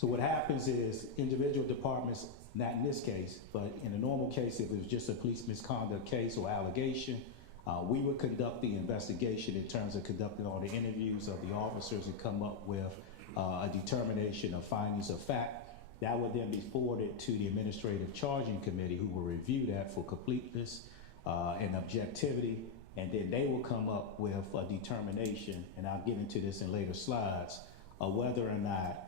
So what happens is individual departments, not in this case, but in a normal case, if it was just a police misconduct case or allegation, we would conduct the investigation in terms of conducting all the interviews of the officers and come up with a determination of findings of fact. That would then be forwarded to the administrative charging committee, who will review that for completeness and objectivity, and then they will come up with a determination, and I'll get into this in later slides, of whether or not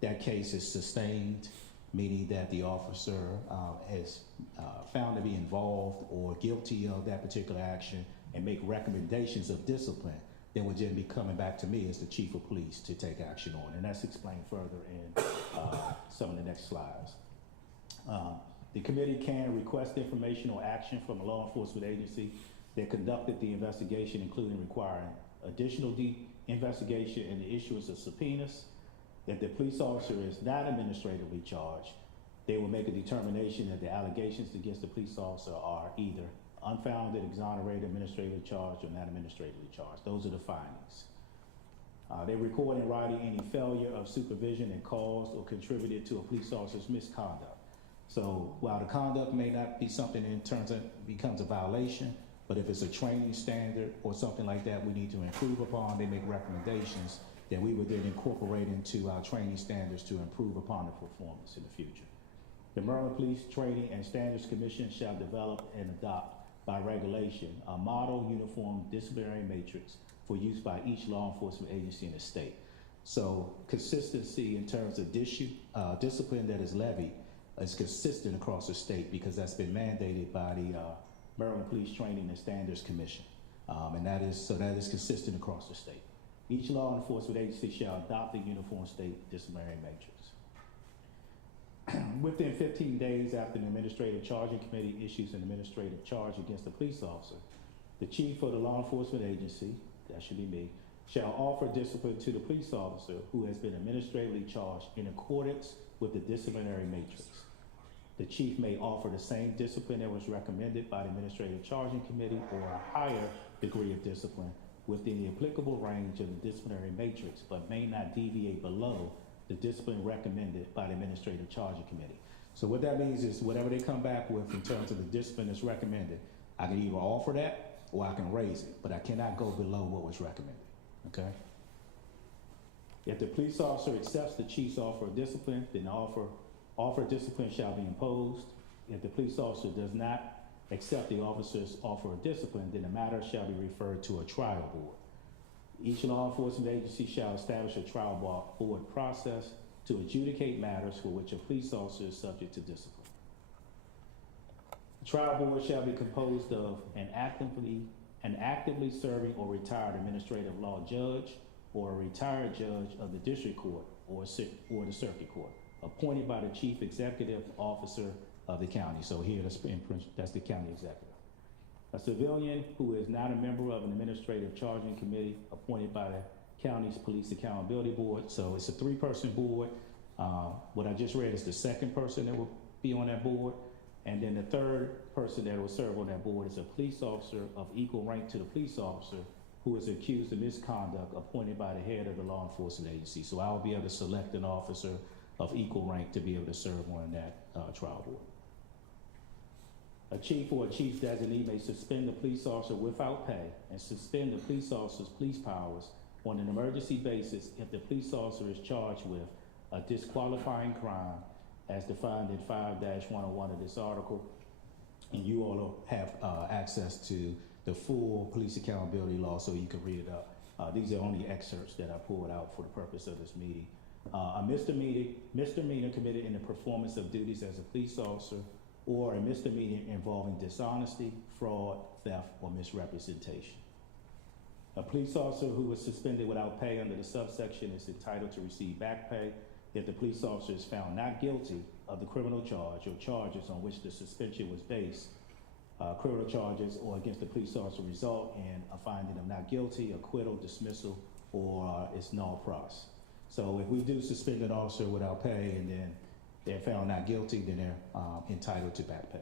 that case is sustained, meaning that the officer is found to be involved or guilty of that particular action, and make recommendations of discipline. Then would then be coming back to me as the chief of police to take action on, and that's explained further in some of the next slides. The committee can request information or action from a law enforcement agency that conducted the investigation, including requiring additional investigation and the issuance of subpoenas. If the police officer is not administratively charged, they will make a determination that the allegations against the police officer are either unfounded, exonerated, administratively charged, or not administratively charged. Those are the findings. They record in writing any failure of supervision that caused or contributed to a police officer's misconduct. So while the conduct may not be something in terms of becomes a violation, but if it's a training standard or something like that we need to improve upon, they make recommendations that we would then incorporate into our training standards to improve upon the performance in the future. The Maryland Police Training and Standards Commission shall develop and adopt by regulation a model uniform disciplinary matrix for use by each law enforcement agency in the state. So consistency in terms of discipline that is levied is consistent across the state, because that's been mandated by the Maryland Police Training and Standards Commission. And that is consistent across the state. Each law enforcement agency shall adopt a uniform state disciplinary matrix. Within 15 days after the administrative charging committee issues an administrative charge against a police officer, the chief of the law enforcement agency, that should be me, shall offer discipline to the police officer who has been administratively charged in accordance with the disciplinary matrix. The chief may offer the same discipline that was recommended by the administrative charging committee, or a higher degree of discipline within the applicable range of the disciplinary matrix, but may not deviate below the discipline recommended by the administrative charging committee. So what that means is whatever they come back with in terms of the discipline that's recommended, I can either offer that or I can raise it, but I cannot go below what was recommended, okay? If the police officer accepts the chief's offer of discipline, then the offer of discipline shall be imposed. If the police officer does not accept the officer's offer of discipline, then the matter shall be referred to a trial board. Each law enforcement agency shall establish a trial board process to adjudicate matters for which a police officer is subject to discipline. The trial board shall be composed of an actively serving or retired administrative law judge, or a retired judge of the district court or the circuit court, appointed by the chief executive officer of the county. So here, that's the county executive. A civilian who is not a member of an administrative charging committee appointed by the county's police accountability board. So it's a 3-person board. What I just read is the second person that will be on that board. And then the third person that will serve on that board is a police officer of equal rank to the police officer who is accused of misconduct, appointed by the head of the law enforcement agency. So I will be able to select an officer of equal rank to be able to serve on that trial board. A chief or a chief's designee may suspend the police officer without pay and suspend the police officer's police powers on an emergency basis if the police officer is charged with a disqualifying crime as defined in 5-101 of this article. And you all have access to the full police accountability law, so you can read it up. These are only excerpts that I pulled out for the purpose of this meeting. A misdemeanor committed in the performance of duties as a police officer, or a misdemeanor involving dishonesty, fraud, theft, or misrepresentation. A police officer who was suspended without pay under the subsection is entitled to receive back pay if the police officer is found not guilty of the criminal charge or charges on which the suspension was based. Criminal charges or against the police officer result in a finding of not guilty, acquittal, dismissal, or it's null pros. So if we do suspend an officer without pay and then they're found not guilty, then they're entitled to back pay.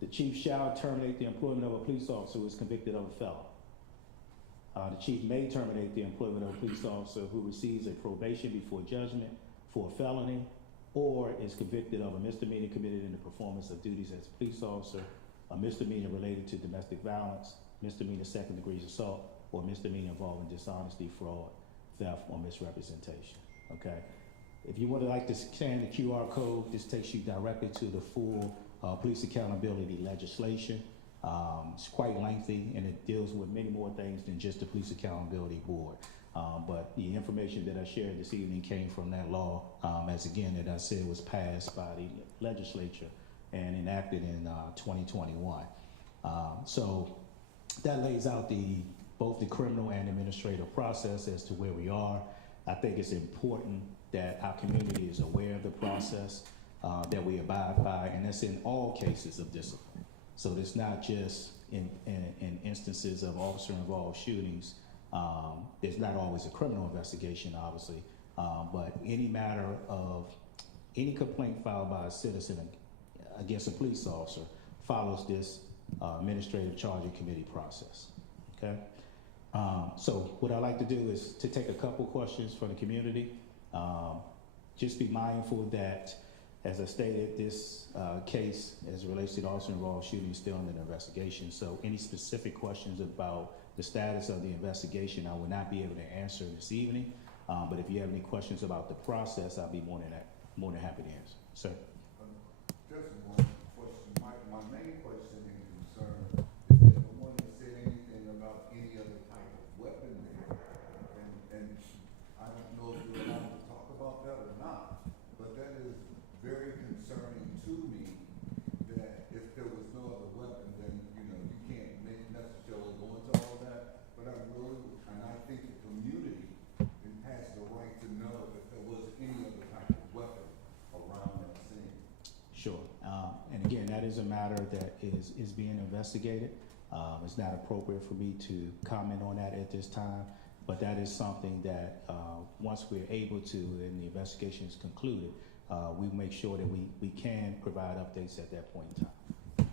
The chief shall terminate the employment of a police officer who is convicted of a felon. The chief may terminate the employment of a police officer who receives a probation before judgment for a felony or is convicted of a misdemeanor committed in the performance of duties as a police officer, a misdemeanor related to domestic violence, misdemeanor second degree assault, or misdemeanor involving dishonesty, fraud, theft, or misrepresentation, okay? If you would like to scan the QR code, this takes you directly to the full police accountability legislation. It's quite lengthy and it deals with many more things than just the Police Accountability Board. But the information that I shared this evening came from that law, as again, that I said was passed by the legislature and enacted in 2021. So that lays out both the criminal and administrative process as to where we are. I think it's important that our community is aware of the process that we abide by, and that's in all cases of discipline. So it's not just in instances of officer-involved shootings. There's not always a criminal investigation, obviously, but any matter of any complaint filed by a citizen against a police officer follows this administrative charging committee process, okay? So what I'd like to do is to take a couple questions from the community. Just be mindful that, as I stated, this case, as it relates to the officer-involved shooting, is still under investigation. So any specific questions about the status of the investigation, I will not be able to answer this evening. But if you have any questions about the process, I'll be more than happy to answer. Sir? Just one question. My main question and concern is that no one has said anything about any other type of weapon there. And I don't know if you're allowed to talk about that or not, but that is very concerning to me, that if there was no other weapon, then, you know, you can't necessarily go into all that. But I think the community has the right to know if there was any other type of weapon around that scene. Sure. And again, that is a matter that is being investigated. It's not appropriate for me to comment on that at this time, but that is something that once we're able to and the investigation is concluded, we make sure that we can provide updates at that point in time.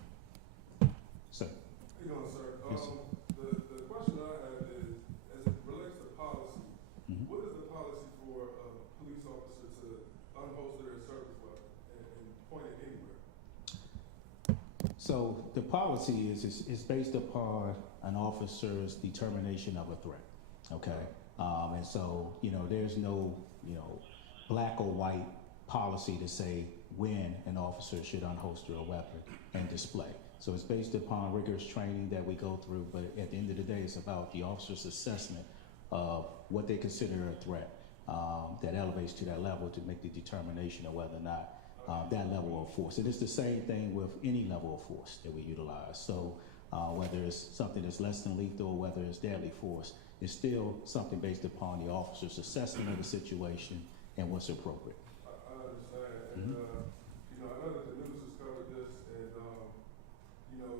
Sir? How you doing, sir? Yes, sir. The question I have is, as it relates to policy, Mm-hmm. what is the policy for a police officer to unholster their service weapon and point it anywhere? So the policy is based upon an officer's determination of a threat, okay? And so, you know, there's no, you know, black or white policy to say when an officer should unholster a weapon and display. So it's based upon rigorous training that we go through, but at the end of the day, it's about the officer's assessment of what they consider a threat that elevates to that level to make the determination of whether or not that level of force. And it's the same thing with any level of force that we utilize. So whether it's something that's less than lethal or whether it's deadly force, it's still something based upon the officer's assessment of the situation and what's appropriate. I understand, and you know, I know that the news has covered this, and you know,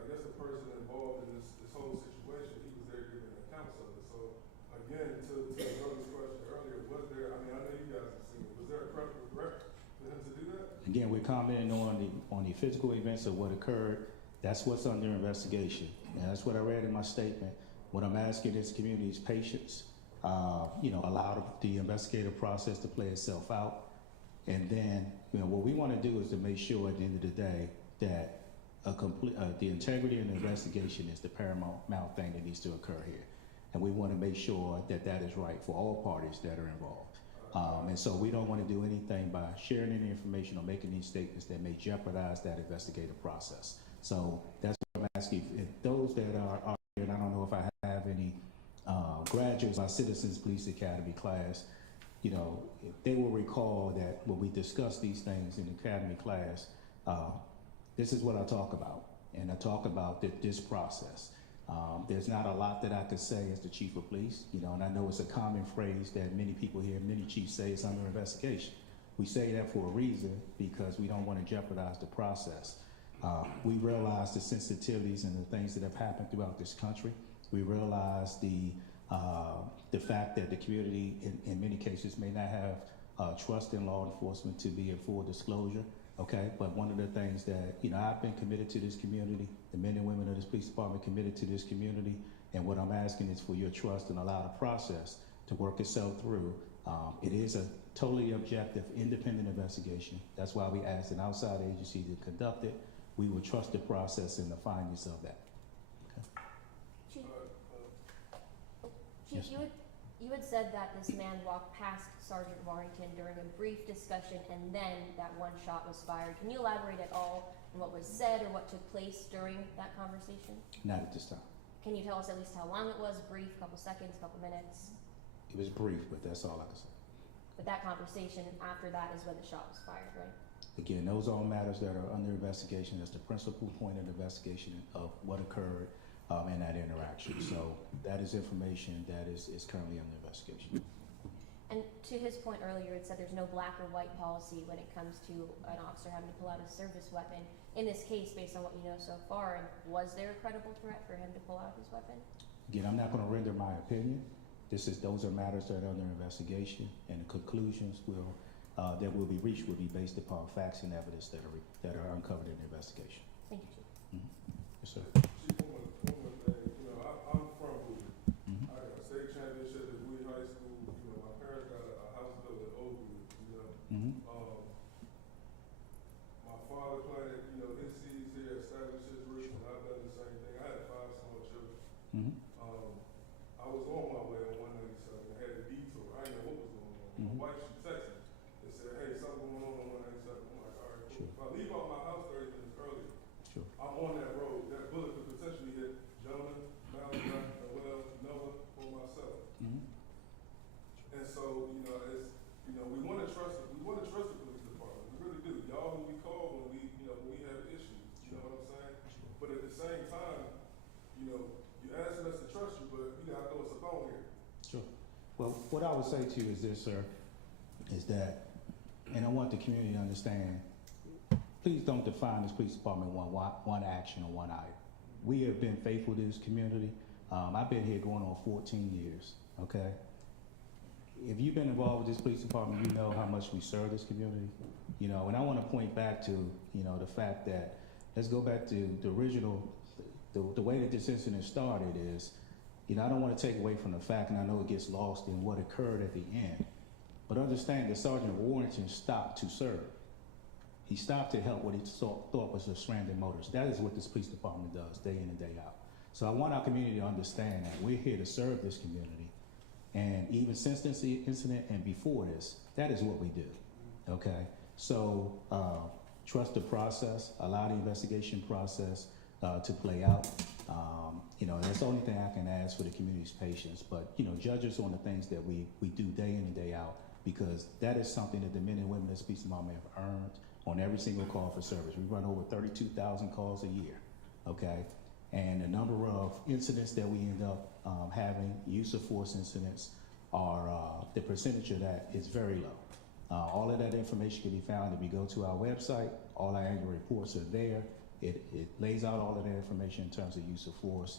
I guess the person involved in this whole situation, he was there giving accounts of it. So again, to the brother's question earlier, was there? I mean, I know you guys have seen it. Was there a credible threat for him to do that? Again, we're commenting on the physical events of what occurred. That's what's under investigation. And that's what I read in my statement. What I'm asking this community is patience. You know, allow the investigative process to play itself out. And then, you know, what we want to do is to make sure at the end of the day that the integrity of the investigation is the paramount thing that needs to occur here. And we want to make sure that that is right for all parties that are involved. And so we don't want to do anything by sharing any information or making any statements that may jeopardize that investigative process. So that's what I'm asking. If those that are here, and I don't know if I have any graduates of our Citizens Police Academy class, you know, if they will recall that when we discuss these things in the academy class, this is what I talk about. And I talk about this process. There's not a lot that I could say as the chief of police, you know, and I know it's a common phrase that many people hear, many chiefs say it's under investigation. We say that for a reason because we don't want to jeopardize the process. We realize the sensitivities and the things that have happened throughout this country. We realize the fact that the community in many cases may not have trust in law enforcement to be in full disclosure. Okay, but one of the things that, you know, I've been committed to this community, the men and women of this police department committed to this community, And what I'm asking is for your trust and allow the process to work itself through. It is a totally objective, independent investigation. That's why we asked an outside agency to conduct it. We will trust the process and the findings of that. Chief, Yes, Chief, you had said that this man walked past Sergeant Warrington during a brief discussion and then that one shot was fired. Can you elaborate at all on what was said or what took place during that conversation? Not at this time. Can you tell us at least how long it was? Brief, couple seconds, couple minutes? It was brief, but that's all I can say. But that conversation after that is when the shot was fired, right? Again, those are all matters that are under investigation. That's the principal point of the investigation of what occurred in that interaction. So that is information that is currently under investigation. And to his point earlier, it said there's no black or white policy when it comes to an officer having to pull out a service weapon. In this case, based on what you know so far, was there a credible threat for him to pull out his weapon? Again, I'm not going to render my opinion. Those are matters that are under investigation, and the conclusions that will be reached will be based upon facts and evidence that are uncovered in the investigation. Thank you, Chief. Yes, sir. Chief, one more thing, you know, I'm from Bowie. Mhm. I got a state championship at Bowie High School, you know, my parents got a house built at Oakwood, you know. Mhm. My father planted, you know, his seeds here, established his roots, and I've done the same thing. I had 5 small children. Mhm. I was on my way on 197. I had a detour. I didn't know what was going on. Mhm. My wife, she texted me and said, hey, something going on 197. I'm like, all right, cool. Sure. If I leave out my house 30 minutes early, Sure. I'm on that road. That bullet could potentially hit Jonah, Malachi, Noel, Noah, or myself. Mhm. And so, you know, we want to trust the police department. We really do. Y'all who we call when we have issues. You know what I'm saying? But at the same time, you know, you're asking us to trust you, but you gotta throw us a bone here. Sure. Well, what I would say to you is this, sir, is that, and I want the community to understand, please don't define this police department one action or one item. We have been faithful to this community. I've been here going on 14 years, okay? If you've been involved with this police department, you know how much we serve this community. You know, and I want to point back to, you know, the fact that, let's go back to the original, the way that this incident started is, you know, I don't want to take away from the fact, and I know it gets lost in what occurred at the end, but understand that Sergeant Warrington stopped to serve. He stopped to help what he thought was a stranded motorist. That is what this police department does day in and day out. So I want our community to understand that we're here to serve this community. And even since this incident and before this, that is what we do, okay? So trust the process, allow the investigation process to play out. You know, that's the only thing I can ask for the community's patience. But, you know, judge us on the things that we do day in and day out, because that is something that the men and women of this police department have earned on every single call for service. We run over 32,000 calls a year, okay? And the number of incidents that we end up having, use of force incidents, are the percentage of that is very low. All of that information can be found if you go to our website. All our annual reports are there. It lays out all of that information in terms of use of force.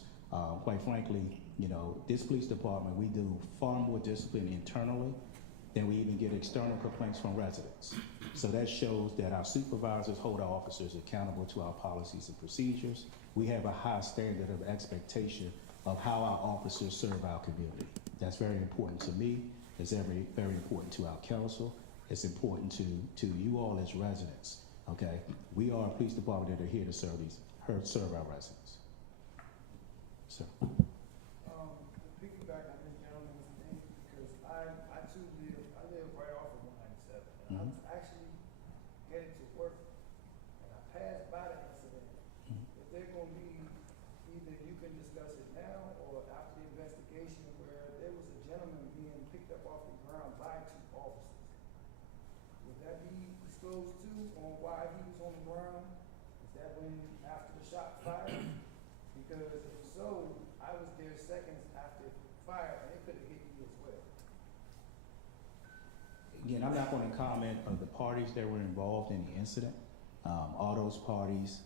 Quite frankly, you know, this police department, we do far more discipline internally than we even get external complaints from residents. So that shows that our supervisors hold our officers accountable to our policies and procedures. We have a high standard of expectation of how our officers serve our community. That's very important to me. It's very, very important to our council. It's important to you all as residents, okay? We are a police department that are here to serve our residents. So. Piggyback on this gentleman's thing, because I too live right off of 197, and I was actually headed to work, and I passed by the incident. If they're gonna be, either you can discuss it now, or after the investigation, where there was a gentleman being picked up off the ground by 2 officers. Would that be disclosed too, on why he was on the ground? Is that when, after the shot fired? Because if so, I was there seconds after fire, and it could have hit me as well. Again, I'm not going to comment on the parties that were involved in the incident. All those parties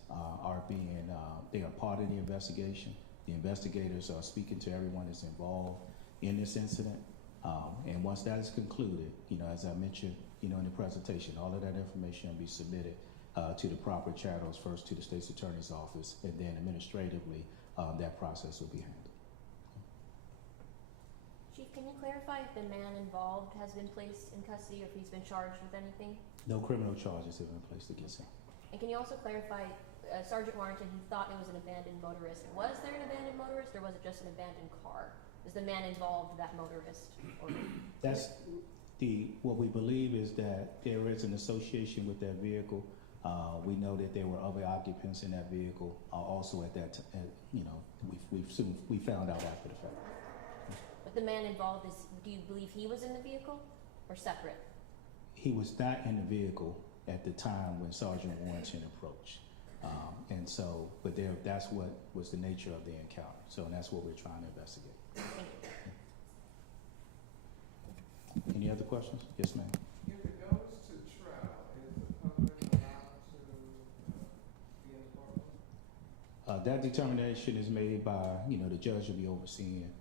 they are part of the investigation. The investigators are speaking to everyone that's involved in this incident. And once that is concluded, you know, as I mentioned, you know, in the presentation, all of that information will be submitted to the proper channels, first to the state's attorney's office, and then administratively, that process will be handled. can you clarify if the man involved has been placed in custody or if he's been charged with anything? No criminal charges have been placed against him. And can you also clarify, Sergeant Warrington, he thought it was an abandoned motorist. Was there an abandoned motorist or was it just an abandoned car? Is the man involved that motorist? Or That's what we believe is that there is an association with that vehicle. We know that there were other occupants in that vehicle, also at that, we found out after the fact. but the man involved is, do you believe he was in the vehicle or separate? He was not in the vehicle at the time when Sergeant Warrington approached. That's what was the nature of the encounter. So that's what we're trying to investigate. Thank you. Any other questions? Yes, ma'am. If it goes to trial, is the public allowed to be in the courtroom? That determination is made by, the judge will be overseeing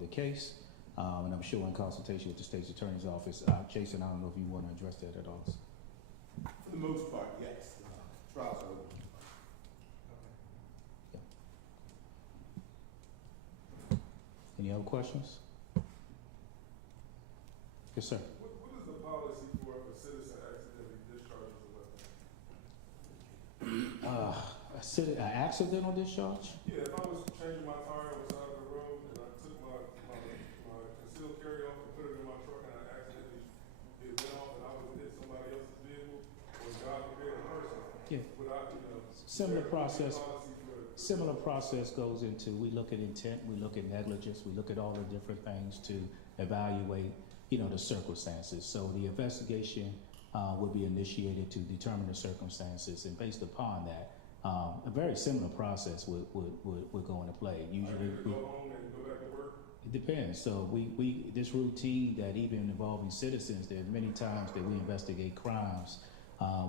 the case, and I'm sure in consultation with the state's attorney's office. Jason, I don't know if you want to address that at all. For the most part, yes. Trials are open. Any other questions? Yes, sir. What is the policy for if a citizen accidentally discharges a weapon? An accidental discharge? Yeah, if I was changing my tire on the side of the road and I took my concealed carry off and put it in my truck and I accidentally it went off and I was hit somebody else's vehicle or God forbid a person. Yeah. Without, Similar process. policy for Similar process goes into, we look at intent, we look at negligence, we look at all the different things to evaluate, the circumstances. So the investigation would be initiated to determine the circumstances, and based upon that, a very similar process would go into play. Usually, go home and go back to work. it depends. So this routine that even involving citizens, there are many times that we investigate crimes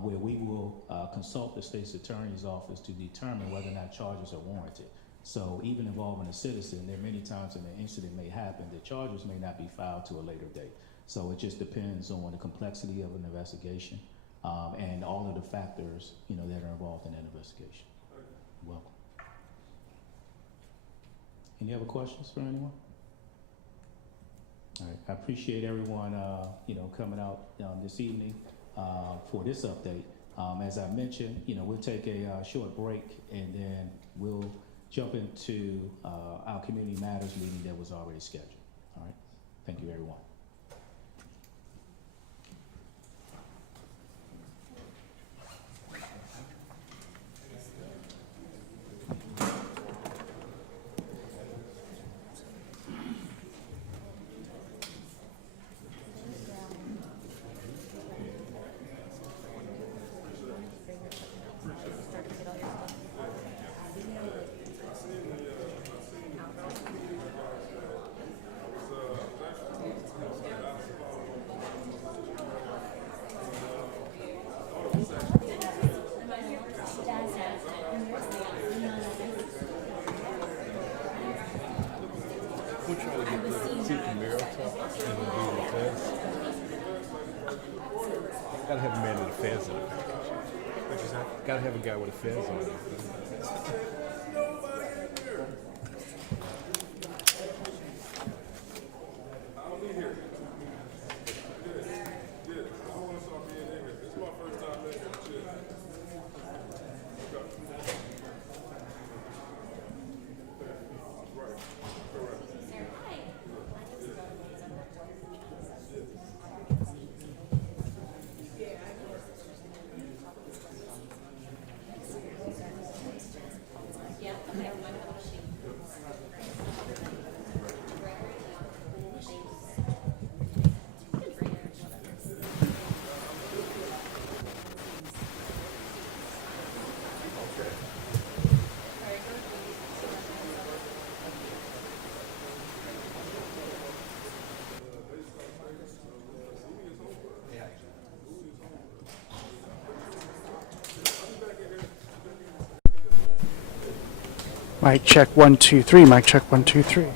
where we will consult the state's attorney's office to determine whether or not charges are warranted. So even involving a citizen, there are many times when an incident may happen, the charges may not be filed to a later date. So it just depends on the complexity of an investigation and all of the factors, that are involved in that investigation. You're welcome. Any other questions for anyone? All right, I appreciate everyone, coming out this evening for this update. As I mentioned, we'll take a short break and then we'll jump into our community matters meeting that was already scheduled. All right, thank you, everyone. Gotta have a man with a fez on it. Gotta have a guy with a fez on it. I'll be here. Good. I want to start being in here. This is my first time in here. Shit. Right. Correct. Mic check 1 2 3. Mic check 1 2 3.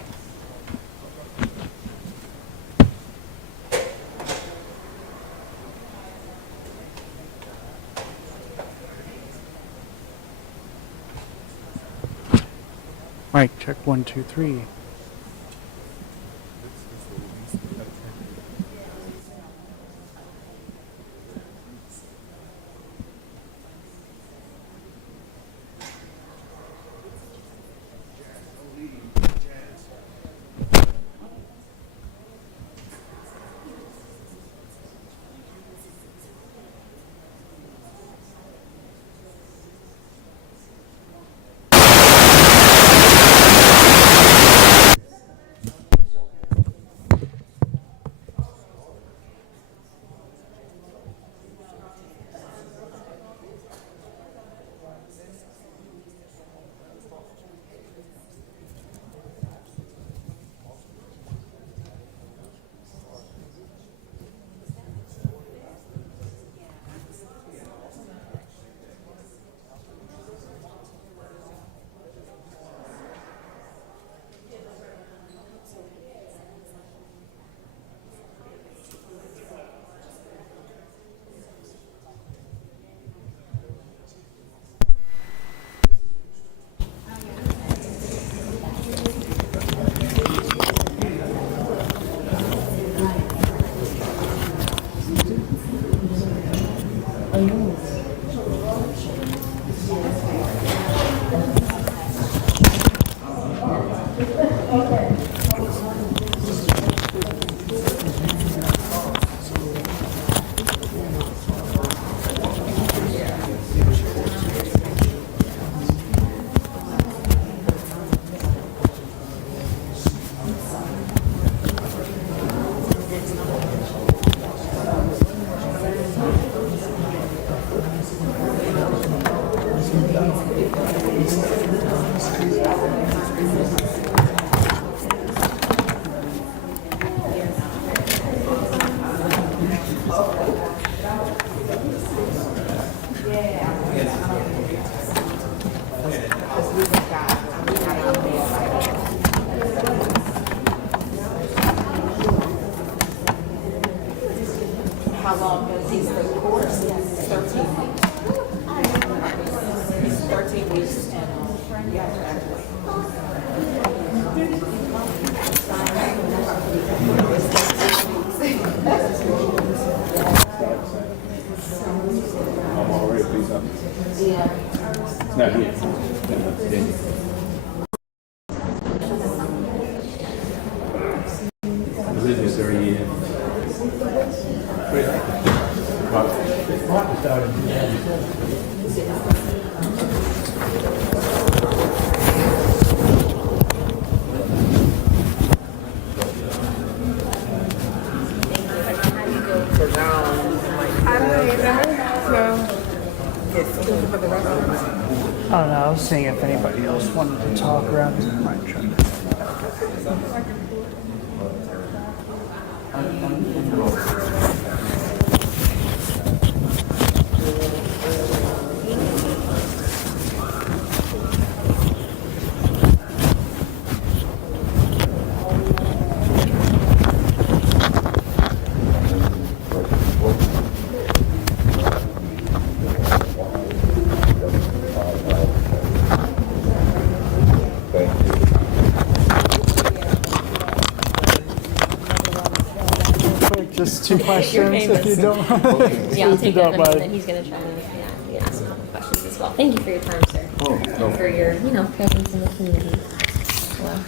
Mic check 1 2 3. How long is he the course? 13 weeks. He's 13 weeks and you have to graduate. I'm already, please. Yeah. It's not here. This is 30 years. I don't know. I was seeing if anybody else wanted to talk around this mic truck. Just two questions, if you don't. Yeah, I'll if you take that don't in a mind. minute. He's gonna try to ask some questions as well. Thank you for your time, sir. Oh, no. And for your, presence in the community. Well,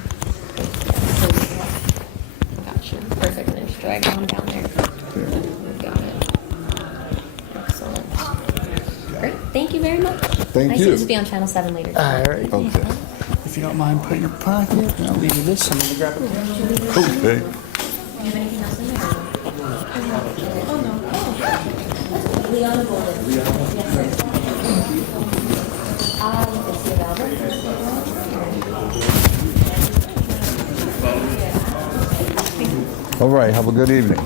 gotcha. Perfect. And just drag on down there. We've got it. Excellent. Great. Thank you very much. Thank nice you. to just be on Channel 7 later. All right. Okay. If you don't mind putting your pocket, and I'll leave you this. I'm gonna grab it. Okay. Do you have anything else in there? Oh, no. Leon Golden. Yes, sir. Is he available? All right, have a good evening.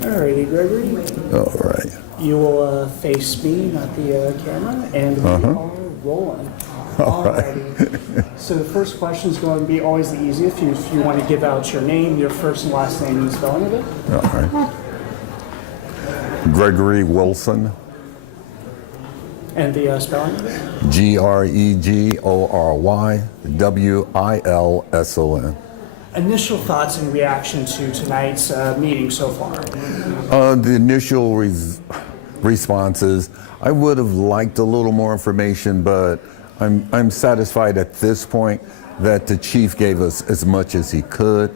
Alrighty, Gregory. All right. You will face me, not the camera, and we are rolling. Alrighty. So the first question is going to be always the easiest. If you want to give out your name, your first and last name, and the spelling of it. All right. Gregory Wilson, And the spelling of it. GREGORYWILSON. Initial thoughts in reaction to tonight's meeting so far. The initial responses, I would have liked a little more information, but I'm satisfied at this point that the chief gave us as much as he could.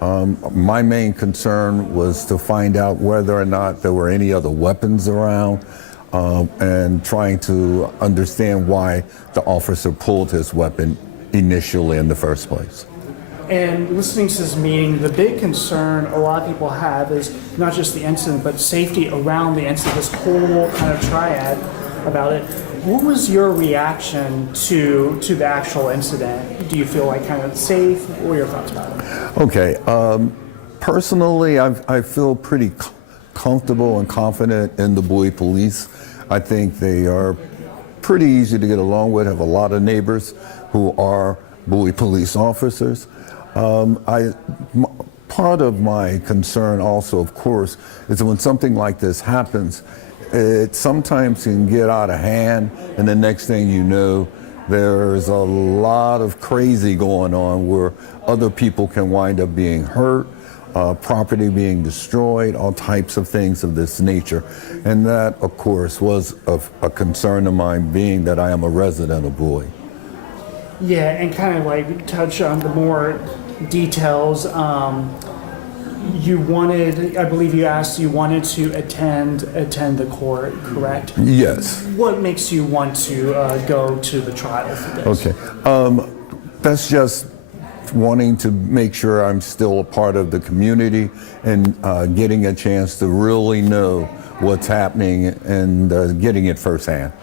My main concern was to find out whether or not there were any other weapons around, and trying to understand why the officer pulled his weapon initially in the first place. And listening to this meeting, the big concern a lot of people have is not just the incident, but safety around the incident, this whole kind of triad about it. What was your reaction to the actual incident? Do you feel like kind of safe? What were your thoughts about it? Okay, personally, I feel pretty comfortable and confident in the Bowie Police. I think they are pretty easy to get along with, have a lot of neighbors who are Bowie Police officers. part of my concern also, of course, is when something like this happens, it sometimes can get out of hand, and the next thing you know, there's a lot of crazy going on where other people can wind up being hurt, property being destroyed, all types of things of this nature. And that, of course, was a concern of mine, being that I am a resident of Bowie. Yeah, and kind of like touch on the more details. You wanted, I believe you asked, you wanted to attend the court, correct? Yes. What makes you want to go to the trial for this? Okay. That's just wanting to make sure I'm still a part of the community and getting a chance to really know what's happening and getting it firsthand.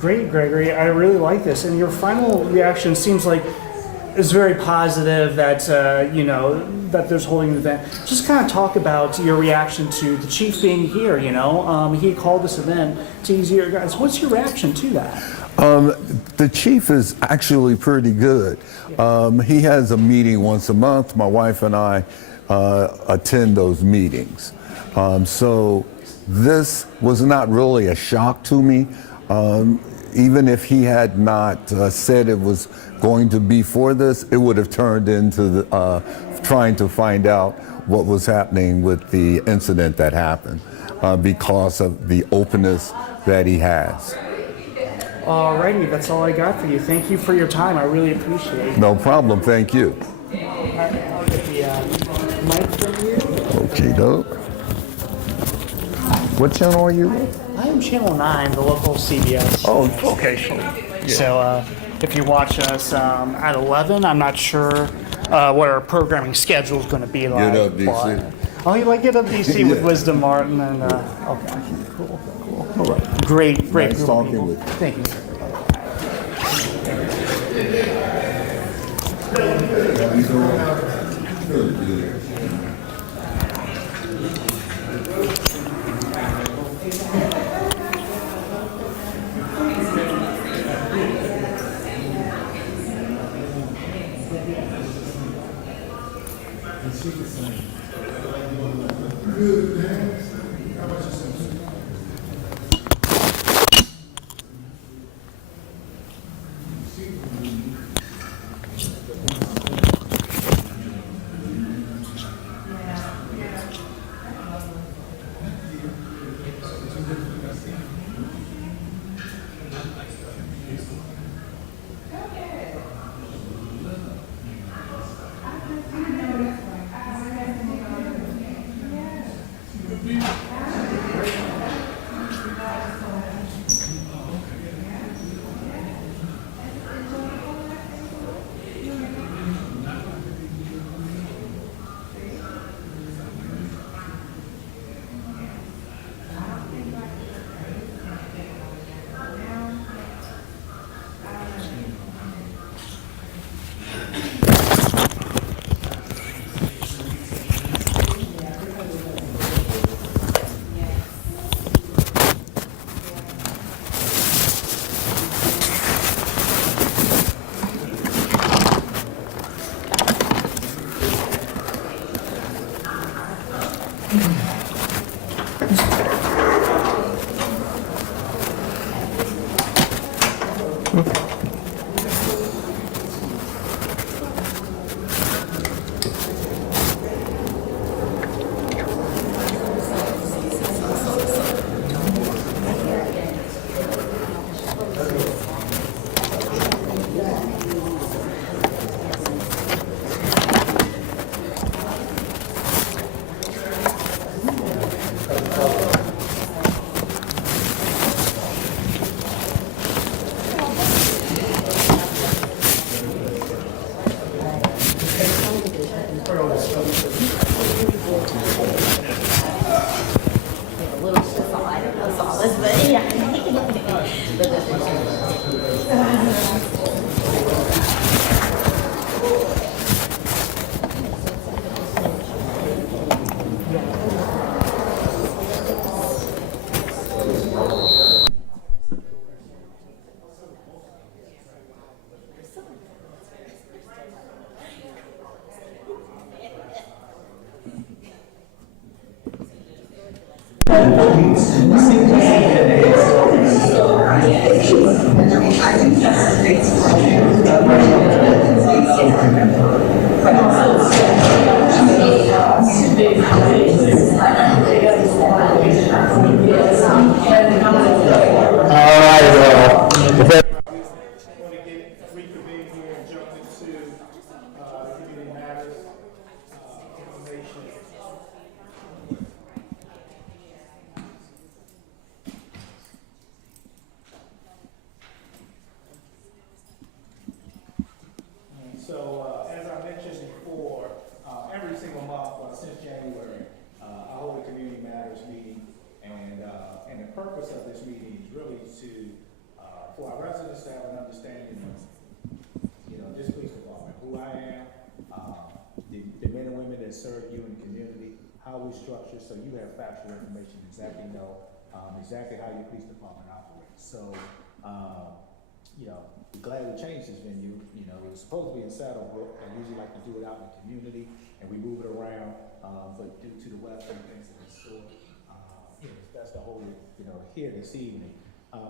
Great, Gregory. I really like this. And your final reaction seems like it's very positive that, you know, that there's holding an event. Just kind of talk about your reaction to the chief being here, you know. He called this event to ease your guys. What's your reaction to that? The chief is actually pretty good. He has a meeting once a month. My wife and I attend those meetings. So this was not really a shock to me. Even if he had not said it was going to be for this, it would have turned into trying to find out what was happening with the incident that happened because of the openness that he has. Alrighty, that's all I got for you. Thank you for your time. I really appreciate it. No problem. Thank you. I'll get the mic from you. Okay, dope. What channel are you with? I am Channel 9, the local CBS. Oh, okay, sure. So if you watch us at 11, I'm not sure what our programming schedule is going to be like. Get Up DC. Oh, you like Get Up DC with Yeah. Wisdom Martin and okay, cool. All right. Great Nice group of talking people. with you. Thank you. Want to get reconvene here and jump into community matters, information. So, as I mentioned before, every single month since January, I hold a community matters meeting, and the purpose of this meeting is really to for our residents to have an understanding of, this police department, who I am, the men and women that serve you in the community, how we structure, so you have factual information, exactly know exactly how your police department operates. So, we're glad we changed this venue. It was supposed to be in Saddlebrook. I usually like to do it out in the community, and we move it around, but due to the weather and things of the sort, it's best to hold it, here this evening.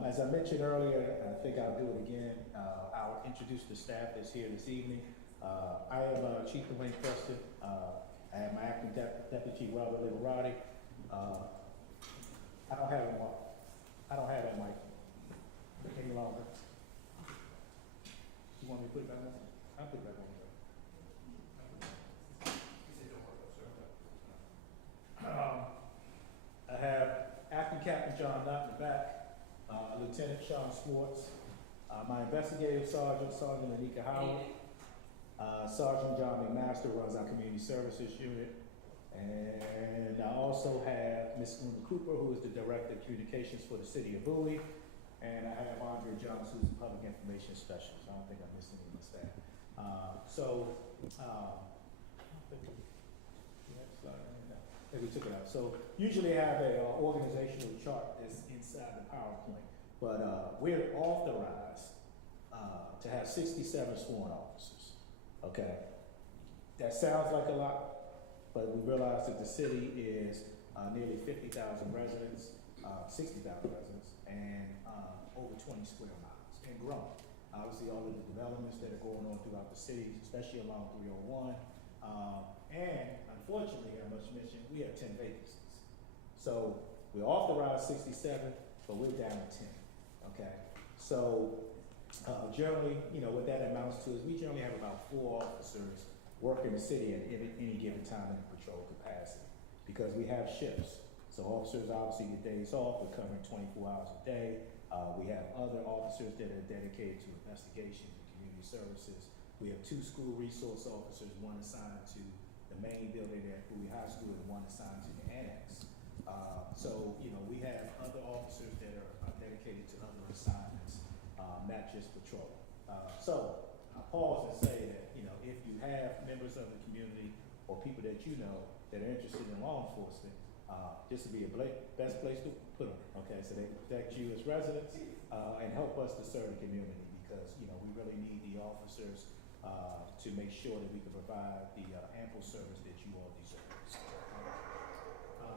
As I mentioned earlier, I think I'll do it again. I'll introduce the staff that's here this evening. I am Chief Dwayne Preston. I have my acting Deputy Chief Robert Liberati. I don't have that mic any longer. You want me to put it back on? I'll put it back on. I have Acting Captain John Knott in the back. Lieutenant Sean Swartz, my investigative sergeant, Sergeant Anika Howard, Sergeant John McMaster runs our community services unit, and I also have Ms. Linda Cooper, who is the Director of Communications for the City of Bowie, and I have Andre Jones, who's the Public Information Specialist. I don't think I missed any of my staff. We took it out. So usually I have a organizational chart that's inside the PowerPoint. But we're authorized to have 67 sworn officers, okay? That sounds like a lot, but we realize that the city is nearly 50,000 residents, 60,000 residents, and over 20 square miles, and growing. Obviously, all of the developments that are going on throughout the city, especially along 301, and unfortunately, I must mention, we have 10 vacancies. So we authorized 67, but we're down to 10. Okay, so generally, what that amounts to is we generally have about 4 officers working the city at any given time in a patrol capacity, because we have shifts. So officers obviously get days off, we're covering 24 hours a day. We have other officers that are dedicated to investigations and community services. We have 2 school resource officers, one assigned to the main building at Bowie High School and one assigned to the annex. We have other officers that are dedicated to other assignments, not just patrol. So I pause and say that, if you have members of the community or people that that are interested in law enforcement, this would be a best place to put them, okay? So they can protect you as residents and help us to serve the community, because, we really need the officers to make sure that we can provide the ample service that you all deserve.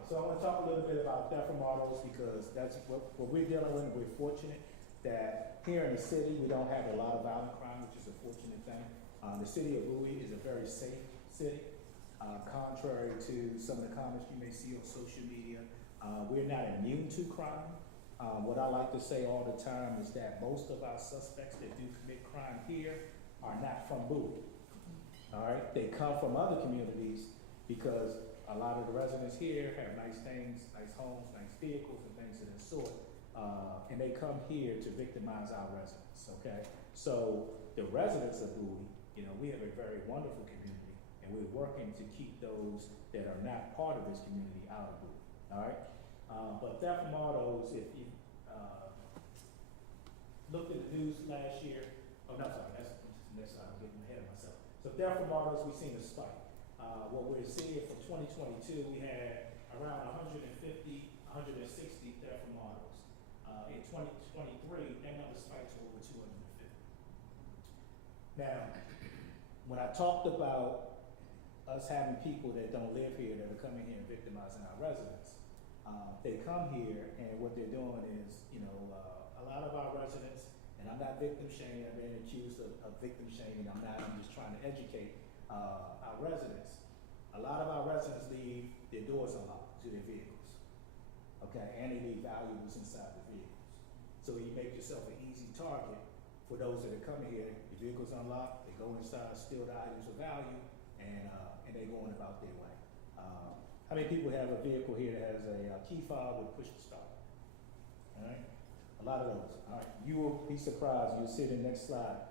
So I want to talk a little bit about theft from autos, because that's what we're dealing with. We're fortunate that here in the city, we don't have a lot of violent crime, which is a fortunate thing. The city of Bowie is a very safe city, contrary to some of the comments you may see on social media. We're not immune to crime. What I like to say all the time is that most of our suspects that do commit crime here are not from Bowie. All right, they come from other communities, because a lot of the residents here have nice things, nice homes, nice vehicles, and things of that sort, and they come here to victimize our residents, okay? So the residents of Bowie, we have a very wonderful community, and we're working to keep those that are not part of this community out of Bowie, all right? But theft from autos, if you looked at the news last year, I'm getting ahead of myself. So theft from autos, we've seen a spike. What we're seeing for 2022, we had around 150, 160 theft from autos. In 2023, that number spiked to over 250. Now, when I talked about us having people that don't live here that are coming here and victimizing our residents, They come here and what they're doing is, you know, a lot of our residents, and I'm not victim shaming, I've been accused of victim shaming, I'm not, I'm just trying to educate, our residents. A lot of our residents leave their doors unlocked to their vehicles, okay, and they leave valuables inside the vehicles. So you make yourself an easy target for those that are coming here, the vehicle's unlocked, they go inside, steal the items of value, and they going about their way. How many people have a vehicle here that has a key fob with push to start? All right, a lot of those. All right, you will be surprised. You'll see the next slide.